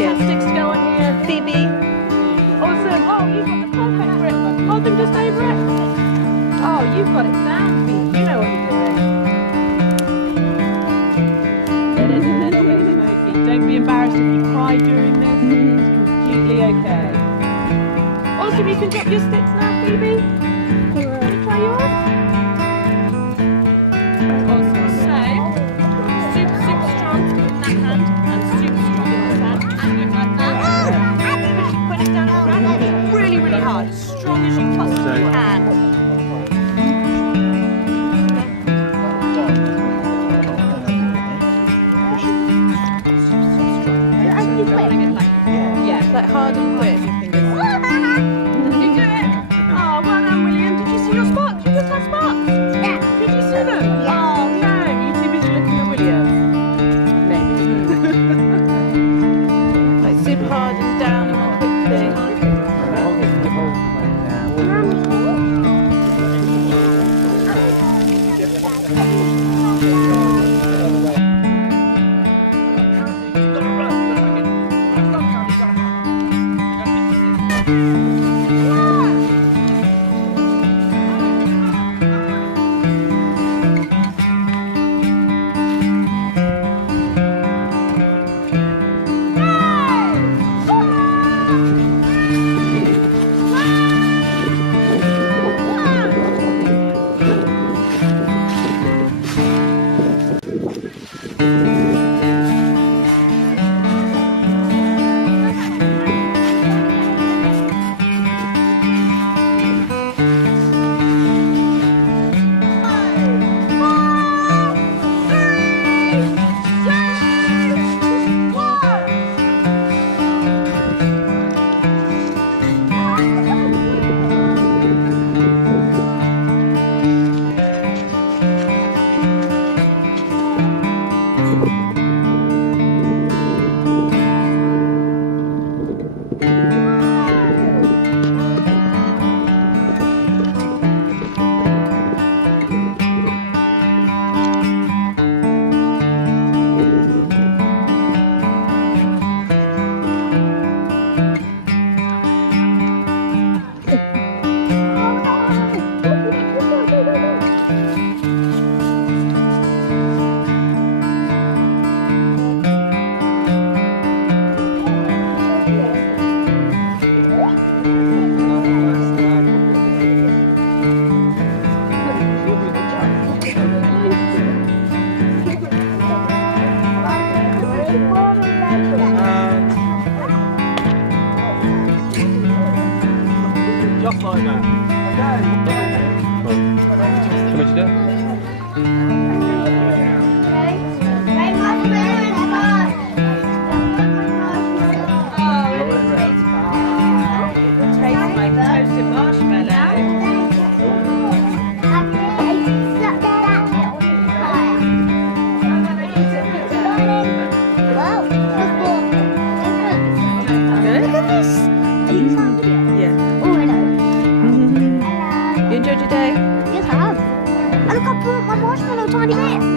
some sticks to go on here. Phoebe. Awesome. Oh, you've got the perfect grip. Hold them just over it. Oh, you've got it down, Phoebe. You know what you're doing. It is a little bit smoky. Don't be embarrassed if you cry during this. It's completely okay. Awesome. You can drop your sticks now, Phoebe. Try yours. Awesome. So, super, super strong in that hand and super strong in this hand. And look like that. Put it down on the ground. Really, really hard. As strong as you possibly can. Yeah, Like hard and quick. you do it. Oh, well done, William. Did you see your sparks? You just had sparks. Yeah. Did you see them? Oh no, are you too busy looking at William? Maybe. Like super hard and down in one quick thing. Just like that. How much you done? Tastes like toasted marshmallow. Yeah. Oh, I know. You enjoyed your day? Yes, I have. And look, I brought my marshmallow tiny bit.